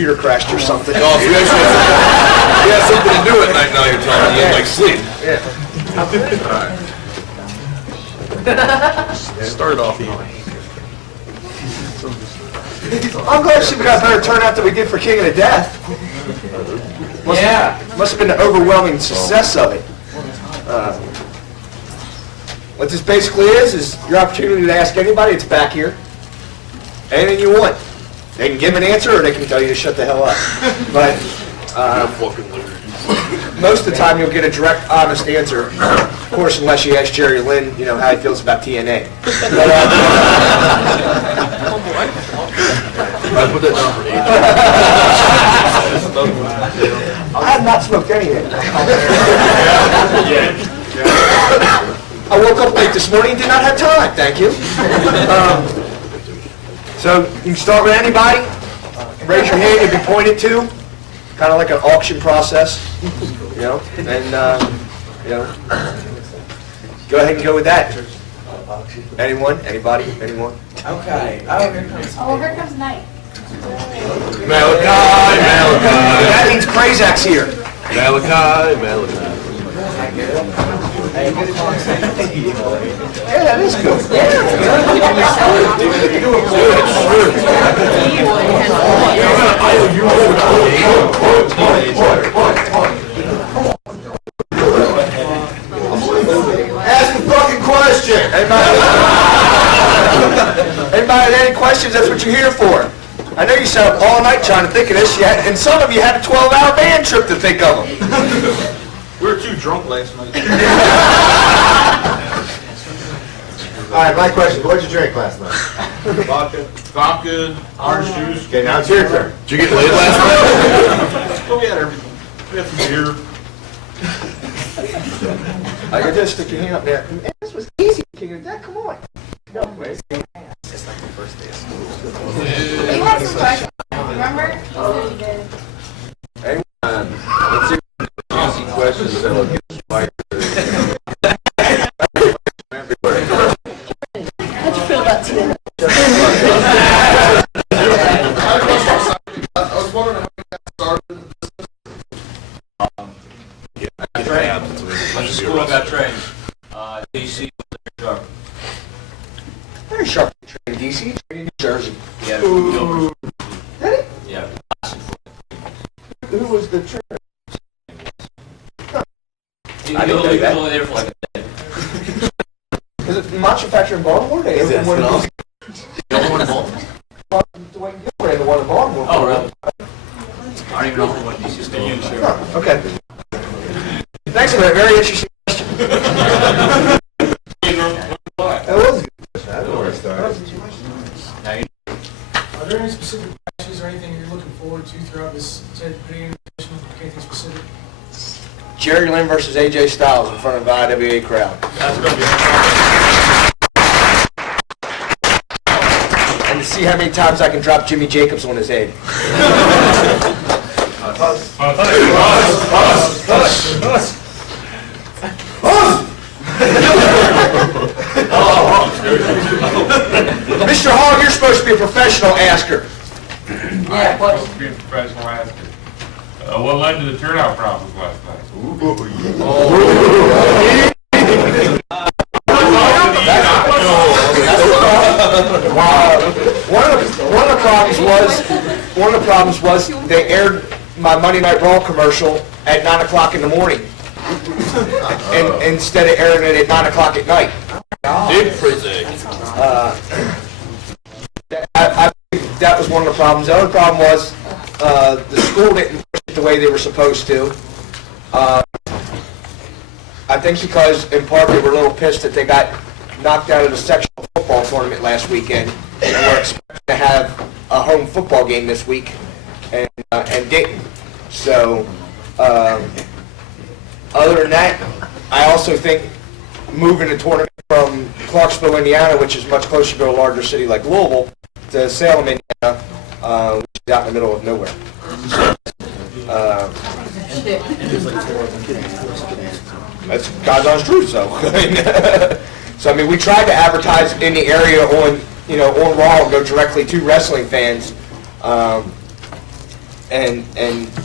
computer crashed or something. Oh, so you had something to do at night now you're telling me, like sleep. Yeah. Start off easy. I'm glad to see we got a better turnout than we did for King of the Death. Must have been the overwhelming success of it. What this basically is your opportunity to ask anybody that's back here anything you want. They can give an answer or they can tell you to shut the hell up. But most of the time you'll get a direct, honest answer. Of course, unless you ask Jerry Lynn, how he feels about TNA. But, I put that down for 8. I have not smoked anything. I woke up late this morning and did not have time, thank you. So you can start with anybody, raise your hand, you'll be pointed to, kind of like an auction process, and go ahead and go with that. Anyone, anybody, anyone? Okay. Here comes night. Malachi. That means Krazak's here. Malachi. Yeah, that is good. Ask a fucking question. Anybody have any questions? That's what you're here for. I know you sat up all night trying to think of this, and some of you had a 12-hour band trip to think of them. We were too drunk last night. All right, my question. What did you drink last night? Vodka, orange juice. Okay, now it's your turn. Did you get laid last night? Oh, we had everything. We had some beer. I could just stick your hand up there. Man, this was easy, King of Death. Come on. No, wait. It's like the first day of school. You had some questions, remember? You said you did. Let's see easy questions that'll get us fired. How'd you feel about today? I was wondering how you got started. I Went to school, got trained. DC, sharp. Very sharp train, DC, train in New Jersey. Yeah, Ooh. Did it? yeah. Who was the trainer? He I didn't know was that. only there for like a day. Is it Macho Factory in Baltimore? They opened one of those. The one in Baltimore? Dwayne Gilbert and the one in Baltimore. Oh, really? I don't even know what DC is still used. Oh, okay. Thanks for that very interesting question. That was a good question. I don't know where it started. Now you Are there any specific matches or anything you're looking forward to throughout this Invitational? Anything specific? Jerry Lynn versus AJ Styles in front of the IWA crowd. That's going to be And to see how many times I can drop Jimmy Jacobs on his head. Mr. Hall, you're supposed to be a professional asker. Yeah, what? Being a professional asker. What led to the turnout problems last night? One of the problems was they aired my Monday Night Raw commercial at 9 o'clock in the morning, and instead of airing it at 9 o'clock at night. I think that was one of the problems. The other problem was the school didn't push it the way they were supposed to. I think because, in part, they were a little pissed that they got knocked out of the sectional football tournament last weekend, and were expected to have a home football game this week, and didn't. So, other than that, I also think moving the tournament from Clarksville, Indiana, which is much closer to a larger city like Louisville, to Salem, Indiana, which is out in the middle of nowhere. That's God's honest truth, so. So, I mean, we tried to advertise in the area on Raw and go directly to wrestling fans. and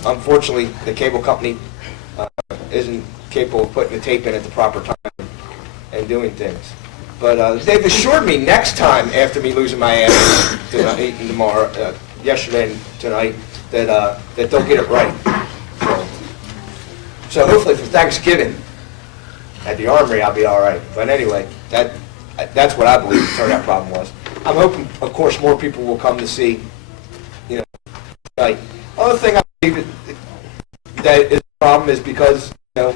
unfortunately, the cable company isn't capable of putting the tape in at the proper time and doing things. But they've assured me next time, after me losing my ass tonight and tomorrow, yesterday and tonight, that they'll get it right. So hopefully for Thanksgiving at the Armory, I'll be all right. But anyway, that's what I believe the turnout problem was. I'm hoping, of course, more people will come to see, you know, tonight. Other thing I believe that is the problem is because, you know,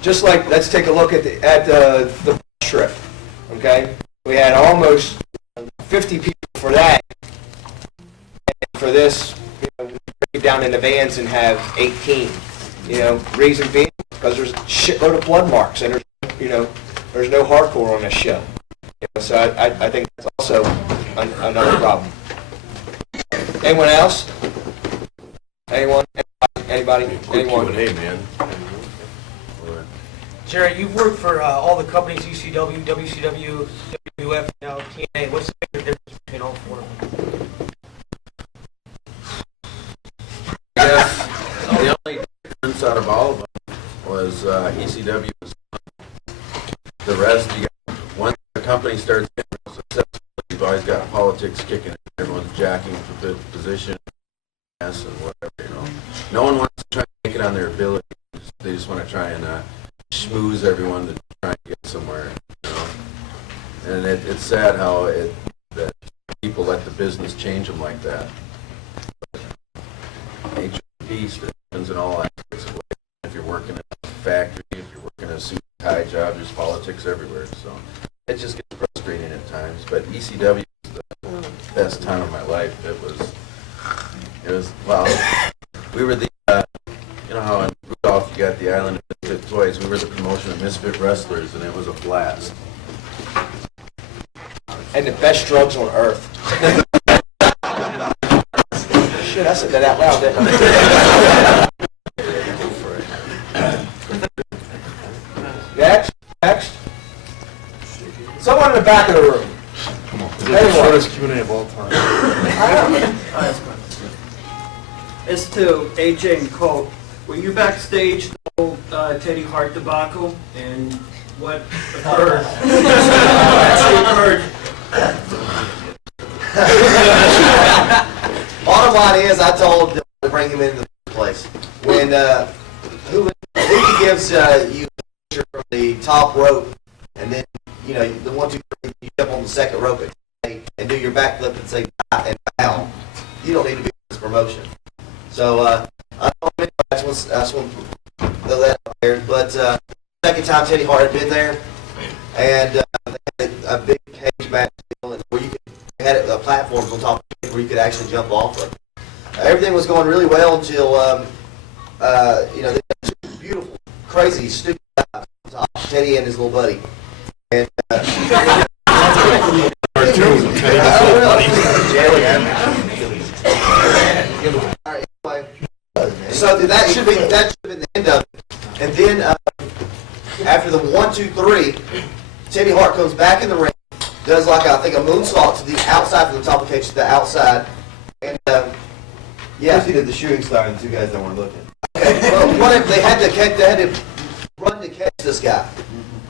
just like, let's take a look at the trip, okay? We had almost 50 people for that. And for this, you know, we break it down into vans and have 18. You know, reason being, because there's a shitload of blood marks, and there's no hardcore on this show. You know, so I think that's also another problem. Anyone else? Anyone? Anybody? Anyone? Q&A, man. Jerry, you've worked for all the companies, ECW, WCW, WWF, now TNA. What's the big difference between all four of them? Yes, the only difference out of all of them was ECW was the rest. Once the company starts getting successful, you've always got politics kicking in. Everyone's jacking for the position and whatever, you know. No one wants to try to make it on their ability. They just want to try and schmooze everyone to try and get somewhere, you know. And it's sad how that people let the business change them like that. Nature of peace that happens in all aspects of life. If you're working in a factory, if you're working a suit and tie job, there's politics everywhere. So it just gets frustrating at times. But ECW was the best time of my life. It was well, we were the, you know how in Rudolph you got the Island of Misfit Toys. We were the promotion of Misfit Wrestlers, and it was a blast. And the best drugs on earth. Shit, I said that out loud, didn't I? Next. Someone in the back of the room. Come on. This is the shortest Q&A of all time. As to AJ and Colt, were you backstage the whole Teddy Hart debacle and what occurred? Actually occurred. Bottom line is, I told them to bring him into the place. When who gives you a picture from the top rope, and then you know the 1, 2, 3, you jump on the second rope and do your backflip and say bye and bow. You don't need to be in this promotion. So I just want to throw that out there. But second time Teddy Hart had been there, and they had a big cage match deal where you had platforms on top of it where you could actually jump off of. Everything was going really well until you know, they had two beautiful, crazy, stupid guys on top, Teddy and his little buddy. And so that should have been the end of it. And then after the 1, 2, 3, Teddy Hart comes back in the ring, does like I think a moonsault to the outside from the top of the cage to the outside, and yeah, He did the shooting star and 2 guys that weren't looking. okay, well, whatever, they had to run to catch this guy,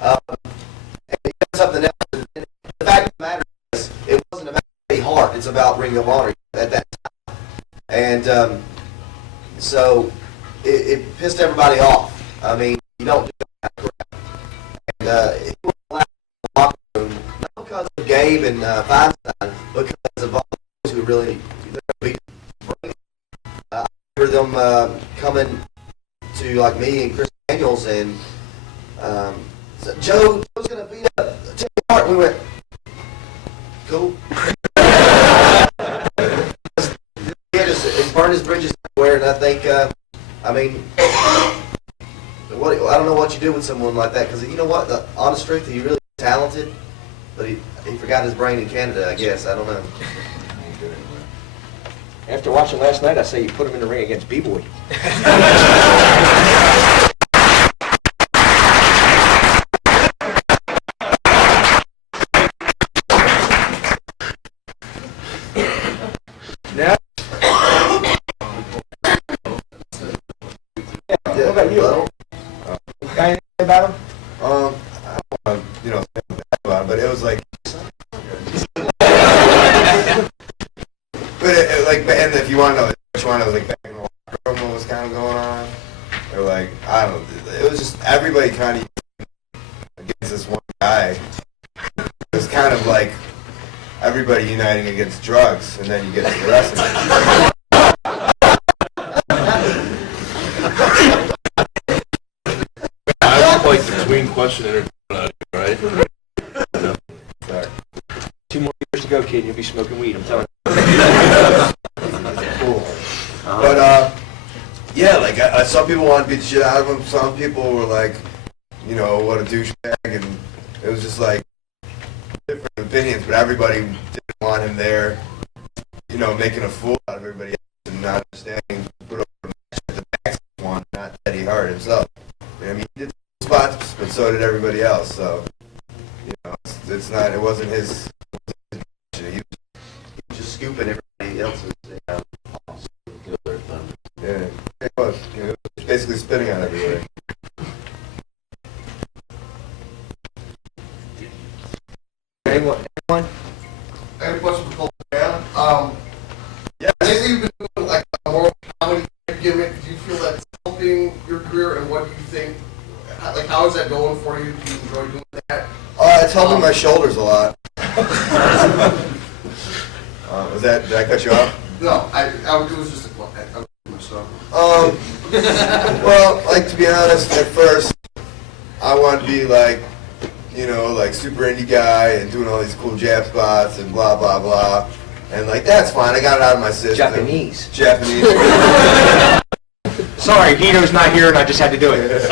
and he did something else. And the fact of the matter is, it wasn't about Teddy Hart; it's about Ring of Honor at that time, and so it pissed everybody off. I mean, you don't do that crap, and it was allowed in the locker room. Not because of Gabe and Feinstein, but because of all those who really beat I remember them coming to like me and Chris Daniels and said, Joe's going to beat up Teddy Hart. We went, cool. He's burned his bridges everywhere, and I think, I mean, I don't know what you do with someone like that, because you know what, the honest truth, he really talented, but he forgot his brain in Canada, I guess. I don't know. After watching last night, I say you put him in the ring against B-Boy. Little? Got anything about him? I don't want to, say bad about it, but it was like, and if you want to know which one, it was like back in the locker room, what was kind of going on, or like, I don't know, it was just everybody kind of against this one guy. It was kind of like everybody uniting against drugs, and then you get the rest of it. I would like the Queen question interview, right? Sorry. 2 more years to go, kid, and you'll be smoking weed, I'm telling you. Cool. But, yeah, like, some people wanted to beat the shit out of him. Some people were like, what a douchebag. And it was just like different opinions, but everybody didn't want him there, making a fool out of everybody else and not understanding, put over a match at the Max one, not Teddy Hart himself. I mean, he did spots, but so did everybody else. So, it's not, it wasn't his, he was Just scooping everybody else's. Yeah, it was. It was basically spitting on everywhere. Anyone? I have a question for Cole. Yeah, lately you've been doing like a more comedy gimmick. Do you feel that's helping your career, and what do you think? How is that going for you? Do you enjoy doing that? It's helping my shoulders a lot. Did I cut you off? No, it was just well, like, to be honest, at first, I wanted to be like, like super indie guy and doing all these cool jab spots and blah, blah, blah. And like, that's fine. I got it out of my system. Japanese. Sorry, Hito's not here and I just had to do it.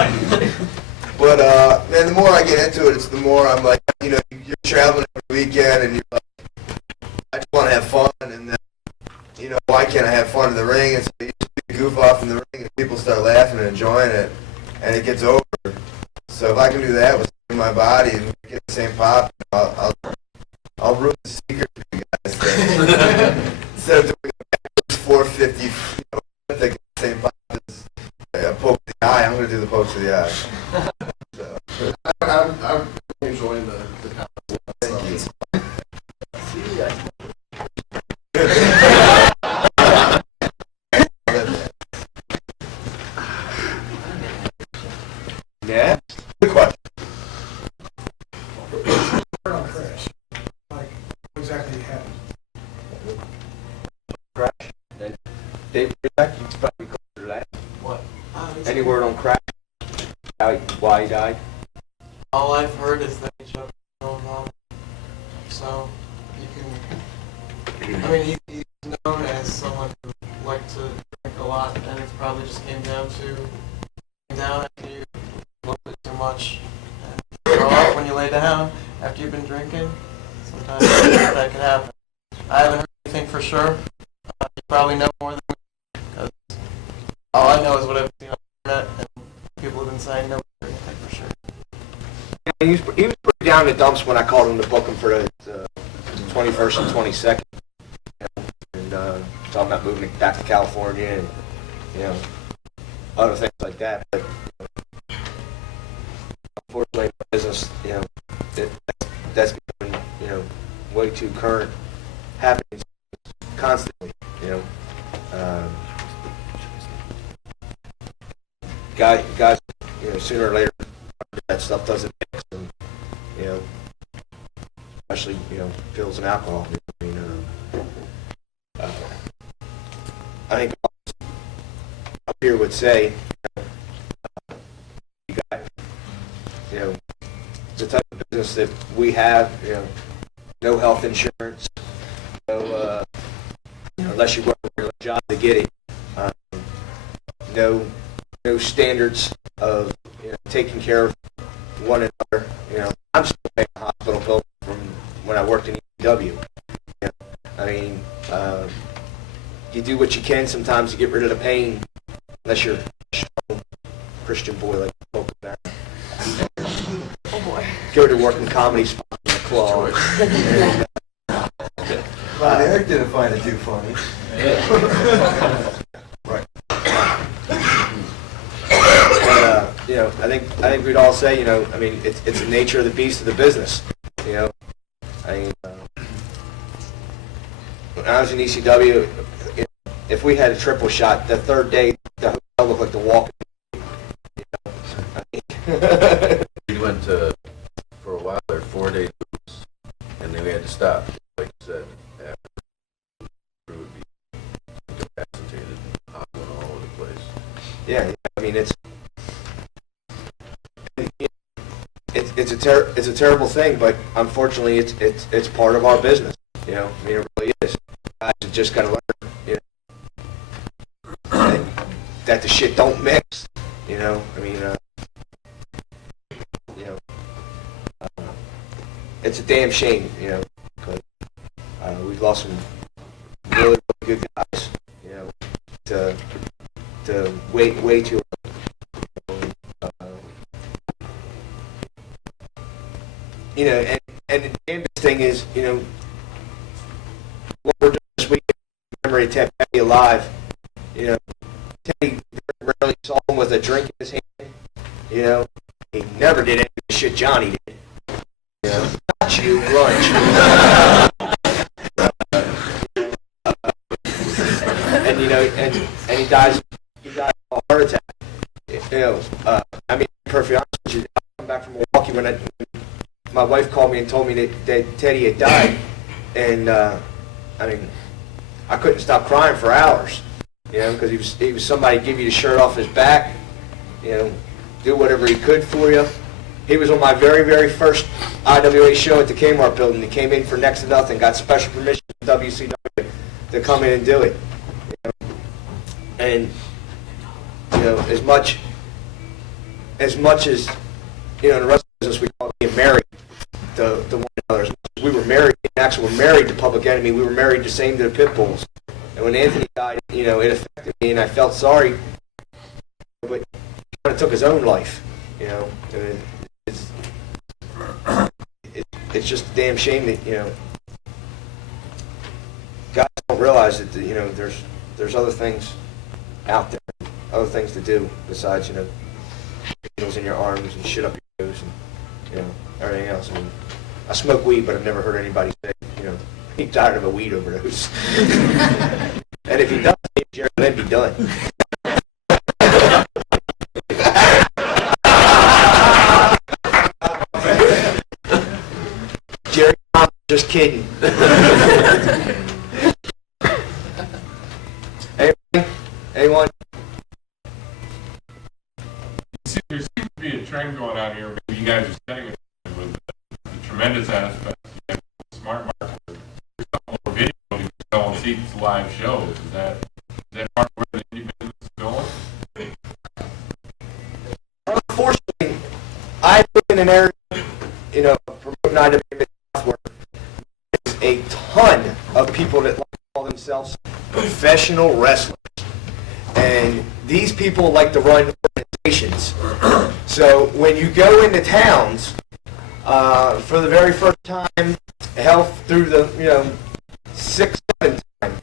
But, man, the more I get into it, it's the more I'm like, you're traveling every weekend and you're like, I just want to have fun, and then, why can't I have fun in the ring? And so you just goof off in the ring and people start laughing and enjoying it, and it gets over. So if I can do that with my body and get the same pop, I'll ruin the secret for you guys. Instead of doing a 450, the same pop as a poke to the eye, I'm going to do the poke to the eye. So. I'm enjoying the comedy. Thank you. See you guys. Yeah. Good question. Word on crash. Like, what exactly happened? Crash? And Dave, you probably called her that. What? Any word on Crash? Why he died? All I've heard is that he choked on him. So, you can... I mean, he's known as someone who liked to drink a lot, and it probably just came down after you a little bit too much. And throw up when you lay down after you've been drinking. Sometimes that can happen. I haven't heard anything for sure. You probably know more than me, because all I know is what I've seen on the internet, and people have been saying no anything for sure. Yeah, he was pretty down in the dumps when I called him to book him for the 21st and 22nd. And talking about moving back to California and, other things like that. But, unfortunately, business, that's becoming, way too current, happening constantly, guys, sooner or later, that stuff doesn't mix, and, especially, pills and alcohol. I think up here would say, you got, it's a type of business that we have, no health insurance, no, unless you work a real job to get it, no standards of taking care of one another. I'm still paying a hospital bill from when I worked in EW. I mean, you do what you can sometimes to get rid of the pain, unless you're a strong Christian boy like Polka Down. Oh boy. Go to work in comedy spot in the club. Well, Eric didn't find it too funny. Right. I think we'd all say, I mean, it's the nature of the beast of the business. I mean, when I was in ECW, if we had a triple shot, the third day the hotel looked like the walk. We went to, for a while there, 4 days, and then we had to stop. Like you said, after we would be incapacitated and hopping all over the place. Yeah, I mean, it's a terrible thing, but unfortunately, it's part of our business. I mean, it really is. Guys have just got to learn, that the shit don't mix. I mean, it's a damn shame, because we've lost some really, really good guys, to way too early. And the damnedest thing is, what we're doing this week in memory of Ted Petty alive. Teddy very rarely saw him with a drink in his hand. He never did any of the shit Johnny did. Got you lunch. And he dies of a heart attack. I mean, perfectly honest with you, I come back from Milwaukee when my wife called me and told me that Teddy had died, and I mean, I couldn't stop crying for hours, because he was somebody to give you the shirt off his back, do whatever he could for you. He was on my very, very first IWA show at the Kmart building. He came in for next to nothing, got special permission from WCW to come in and do it. And as much as in the rest of the business we call it being married to one another. As much as we were married, actually were married to Public Enemy. We were married the same to the Pit Bulls. And when Anthony died, it affected me, and I felt sorry. But he kind of took his own life. It's just a damn shame that guys don't realize that there's other things out there, other things to do besides needles in your arms and shit up your nose and everything else. I mean, I smoke weed, but I've never heard anybody say he died of a weed overdose. And if he does, Jerry, then be done. Jerry, I'm just kidding. Anyone? There seems to be a trend going on here. Maybe you guys are setting it with the tremendous aspect. You have smart market. More video. You don't see these live shows. Is that part of where the indie business is going? Unfortunately, I live in an area, promoting IWA Mid-South, where there's a ton of people that like to call themselves professional wrestlers. And these people like to run organizations. So when you go into towns for the very first time, hell through the 6th, 7th time,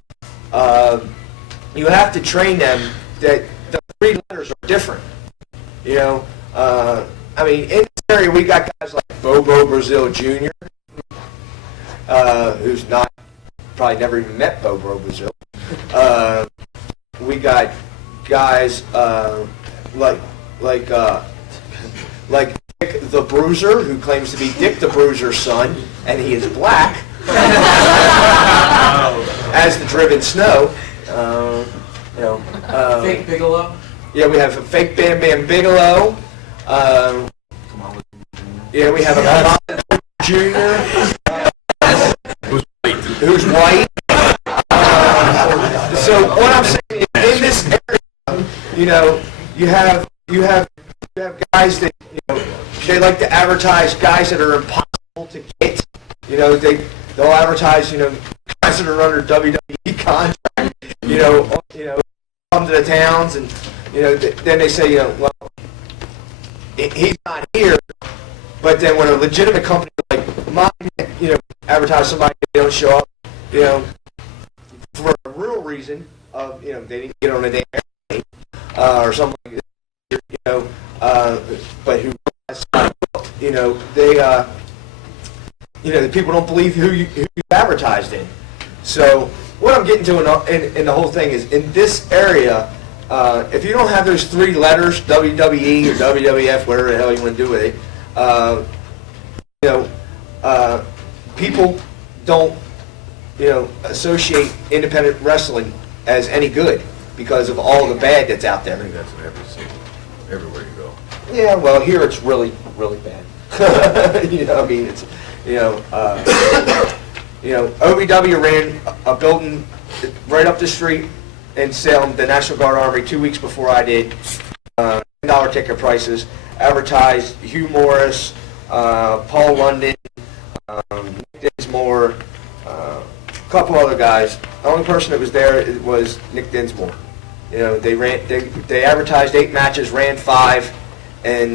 you have to train them that the 3 letters are different. I mean, in this area we got guys like Bobo Brazil Jr., who's probably never even met Bobo Brazil. We got guys like Dick the Bruiser, who claims to be Dick the Bruiser's son, and he is black, as the driven snow. Fake Bigelow? Yeah, we have a fake Bam Bam Bigelow. Yeah, we have a Junior, who's white. So what I'm saying is, in this area, you have guys that they like to advertise guys that are impossible to get. They'll advertise guys that are under WWE contract. Come to the towns, and then they say well, he's not here. But then when a legitimate company like mine, advertise somebody, they don't show up, for a real reason of, they didn't get on a damn airplane, or something like that, but who, you know, they, you know, the people don't believe who you advertised in. So what I'm getting to in the whole thing is, in this area, if you don't have those three letters, WWE or WWF, whatever the hell you want to do with it, you know, people don't, you know, associate independent wrestling as any good because of all the bad that's out I there. think that's in everywhere you go. Yeah, well, here it's really, really bad. You know, I mean, it's, you know, OVW ran a building right up the street in Salem, the National Guard Armory, 2 weeks before I did. $10 ticket prices, advertised Hugh Morris, Paul London, Nick Dinsmore, a couple other guys. The only person that was there was Nick Dinsmore. You know, they advertised 8 matches, ran 5, and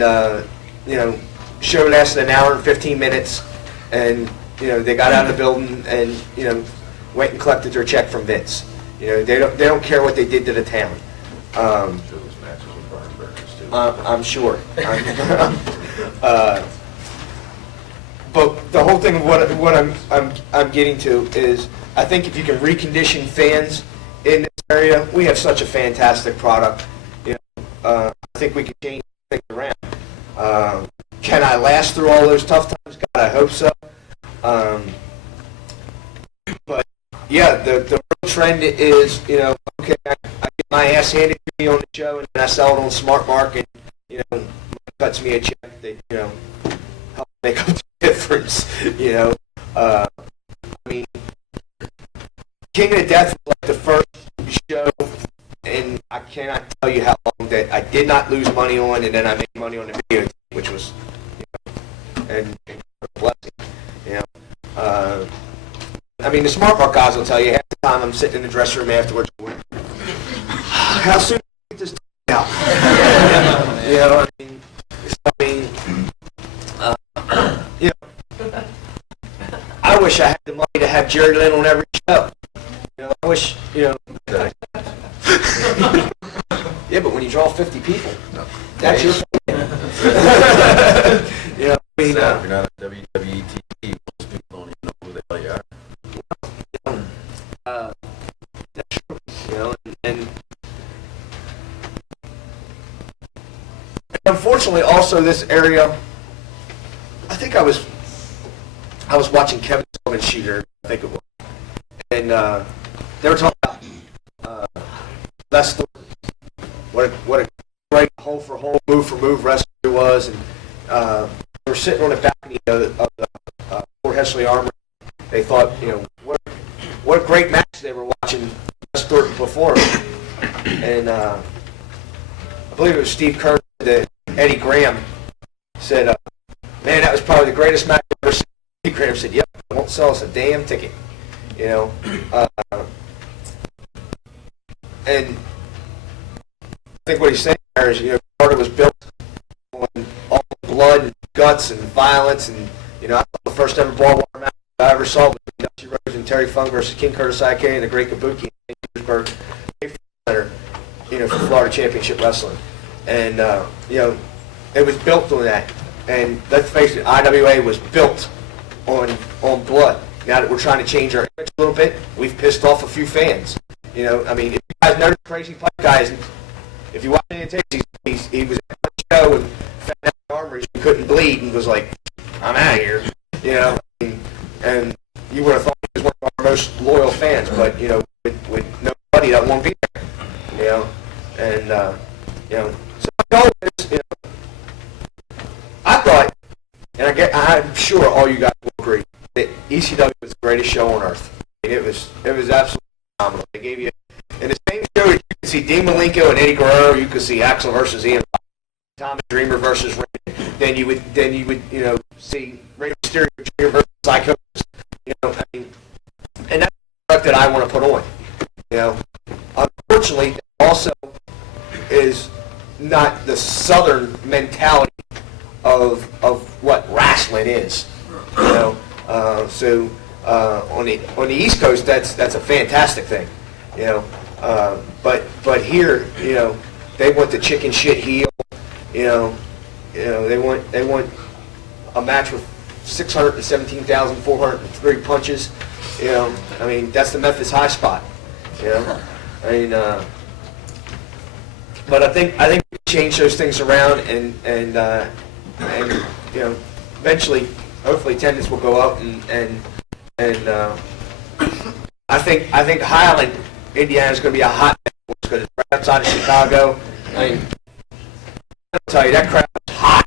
you know, show lasted an hour and 15 minutes, and you know, they got out of the building and, you know, went and collected their check from Vince. You know, they don't care what they did to the town. Those matches with barn burners too. I'm sure. But the whole thing of what I'm getting to is, I think if you can recondition fans in this area, we have such a fantastic product. You know, I think we can change things around. Can I last through all those tough times? God, I hope so. But yeah, the real trend is, you know, okay, I get my ass handed to me on the show, and then I sell it on Smart Mark, and, you know, cuts me a check that, you know, help make up the difference. You know, I mean, King of the Death was like the first show, and I cannot tell you how long that I did not lose money on, and then I made money on the video, which was, you know, an incredible blessing. You know, I mean, the Smart Mark guys will tell you half the time I'm sitting in the dressing room afterwards going, how soon do we get this out? You know, you know, I wish I had the money to have Jerry Lynn on every show. You know, I wish, you know. Yeah, but when you draw 50 people, that's your thing. You know, I mean, If you're not on WWE TV, most people don't even know who the hell you are. That's true. You know, and unfortunately, also this area, I think I was watching Kevin Sullivan's Shooter, I think it was, and they were talking about Les Thornton, what a great hole for hole, move for move wrestler he was, and they were sitting on the balcony of the Fort Hesley Armory. They thought, you know, what a great match they were watching Les Thornton perform, and I believe it was Steve Kerr that Eddie Graham said, man, that was probably the greatest match I've ever seen. Eddie Graham said, yep, I won't sell us a damn ticket. You know, and I think what he's saying there is, you know, Carter was built on all the blood and guts and violence, and, you know, I thought the first ever barbed wire match I ever saw was Dusty Rhodes and Terry Funk versus King Curtis IK and the Great Kabuki in Petersburg Center, you know, for Florida Championship Wrestling. And, you know, it was built on that. And let's face it, IWA was built on blood. Now that we're trying to change our image a little bit, we've pissed off a few fans. You know, I mean, if you guys know the Crazy Pipe guys, if you watch any of the tapes, he was at the show and found out the armories and couldn't bleed and was like, I'm out of here. You know, and you would have thought he was one of our most loyal fans, but, you know, with nobody that won't be there. You know, and, you know, so my goal is, you know, I thought, and I'm sure all you guys will agree, that ECW was the greatest show on earth. I mean, it was absolutely phenomenal. They gave you, in the same show, you could see Dean Malenko and Eddie Guerrero. You could see Axel versus Ian, Tommy Dreamer versus Ray. Then you would, you know, see Rey Mysterio Jr. versus Psycho. You know, I mean, and that's the product that I want to put on. You know, unfortunately, it also is not the Southern mentality of what wrestling is. You know, so on the East Coast, that's a fantastic thing. You know, but here, you know, they want the chicken shit heel. You know, You know, they want a match with 617,403 punches. You know, I mean, that's the Memphis high spot. You know, I mean, but I think we can change those things around, and you know, eventually, hopefully, attendance will go up, and I think Highland, Indiana is going to be a hot because it's right outside of Chicago. I mean, I'll tell you, that crowd is hot.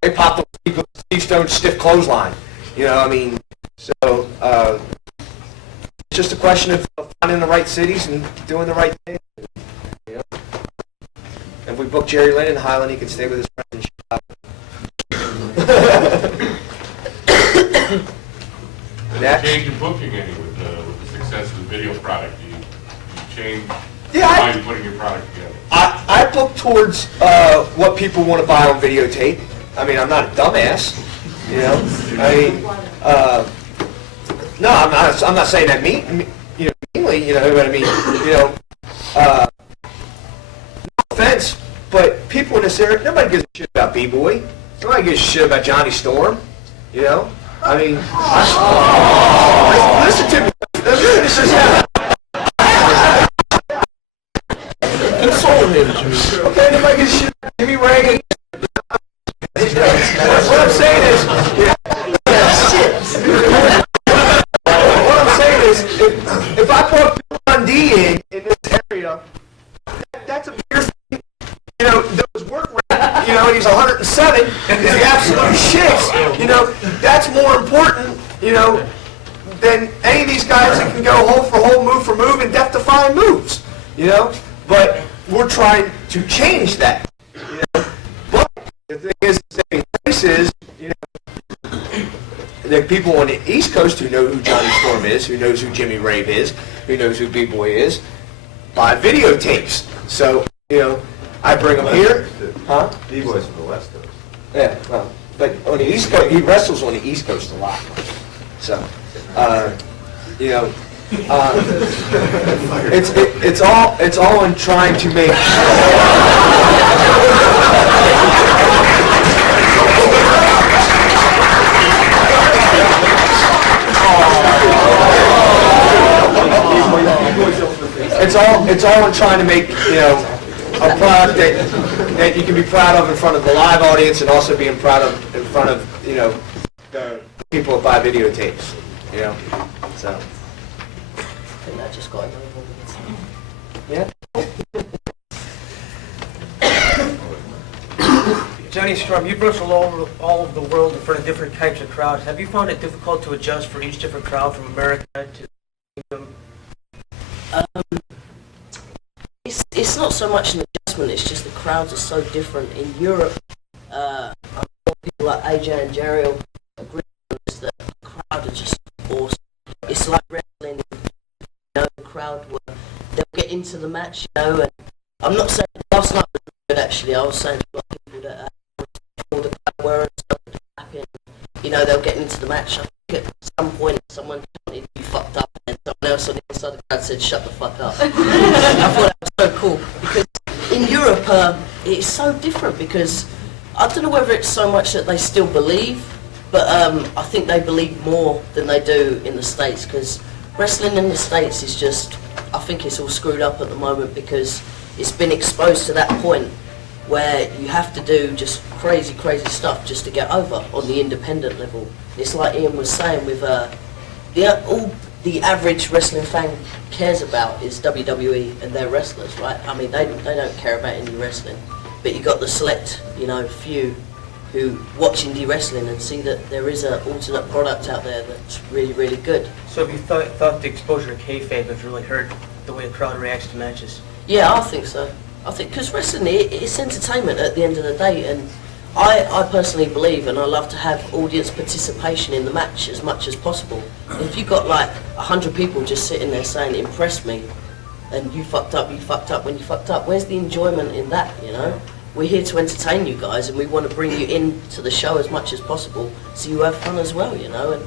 They popped the Steve Stone stiff clothesline. You know, I mean, so it's just a question of finding the right cities and doing the right thing. You know, if we book Jerry Lynn in Highland, he can stay with his friends in Chicago. Change in booking any with the success of the video product? You change Yeah, how you're putting your product together? I book towards what people want to buy on videotape. I mean, I'm not a dumbass, you know. I mean, no, I'm not saying that meanly, you know what I mean. You know, no offense, but people in this area, nobody gives a shit about B-Boy. Nobody gives a shit about Johnny Storm, you know. I mean, listen to me. This is console him. Okay, nobody gives a shit about Jimmy Ray. What I'm saying is, what I'm saying is, if I put John D in this area, that's a beer thing. You know, those work rate, you know, and he's 107, and he absolutely shits. You know, that's more important, you know, than any of these guys that can go hold for hold, move for move, and death-defying moves. You know, but we're trying to change that. You know, but the thing is, the saving grace is, you know, the people on the East Coast who know who Johnny Storm is, who knows who Jimmy Rave is, who knows who B-Boy is, buy videotapes. So, you know, I bring them here. Huh? B-Boy's from the West Coast. Yeah, well, but on the East Coast, he wrestles on the East Coast a lot. So, you know, it's all in trying to make. It's all in trying to make, you know, a product that you can be proud of in front of the live audience, and also being proud of in front of, you know, the people that buy videotapes. You know, so. I think that just got another one. Yeah. Johnny Storm, you've wrestled all over the world in front of different types of crowds. Have you found it difficult to adjust for each different crowd, from America to England? It's not so much an adjustment, it's just the crowds are so different. In Europe, people like AJ and Jerry will agree on this, that the crowd are just awesome. It's like wrestling, you know, the crowd they'll get into the match, you know, and I'm not saying last night was good actually, I was saying to a lot of people that all the crowd were and stuff, and, you know, they'll get into the match. I think at some point someone told me you fucked up, and someone else on the inside of the crowd said shut the fuck up. I thought that was so cool, because in Europe it's so different, because I don't know whether it's so much that they still believe, but I think they believe more than they do in the States, because wrestling in the States is just, I think it's all screwed up at the moment, because it's been exposed to that point where you have to do just crazy stuff just to get over on the independent level. It's like Ian was saying, with all the average wrestling fan cares about is WWE and their wrestlers, right? I mean, they don't care about indie wrestling, but you got the select, you know, few who watch indie wrestling and see that there is an alternate product out there that's really good. So have you thought the exposure to kayfabe has really hurt the way the crowd reacts to matches? Yeah, I think so. I think, because wrestling, it's entertainment at the end of the day, and I personally believe, and I love to have audience participation in the match as much as possible. If you've got like 100 people just sitting there saying, impress me, and you fucked up when you fucked up, where's the enjoyment in that, you know? we're here to entertain you guys, and we want to bring you into the show as much as possible, so you have fun as well, you know. And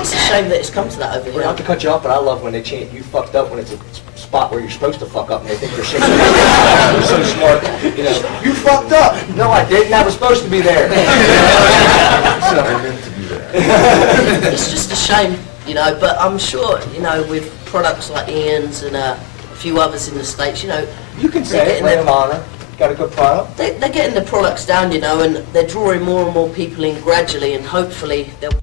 it's a shame that it's come to that over Well, here. not to cut you off, but I love when they chant, "You fucked up," when it's a spot where you're supposed to fuck up, and they think you're so smart. You're so smart, you know. You fucked up. No, I didn't. I was supposed to be there. So, I meant to be there. It's just a shame, you know, but I'm sure, you know, with products like Ian's and a few others in the States, you know, you can say it, Ray of Honor. Got a good product. they're getting the products down, you know, and they're drawing more and more people in gradually, and hopefully they'll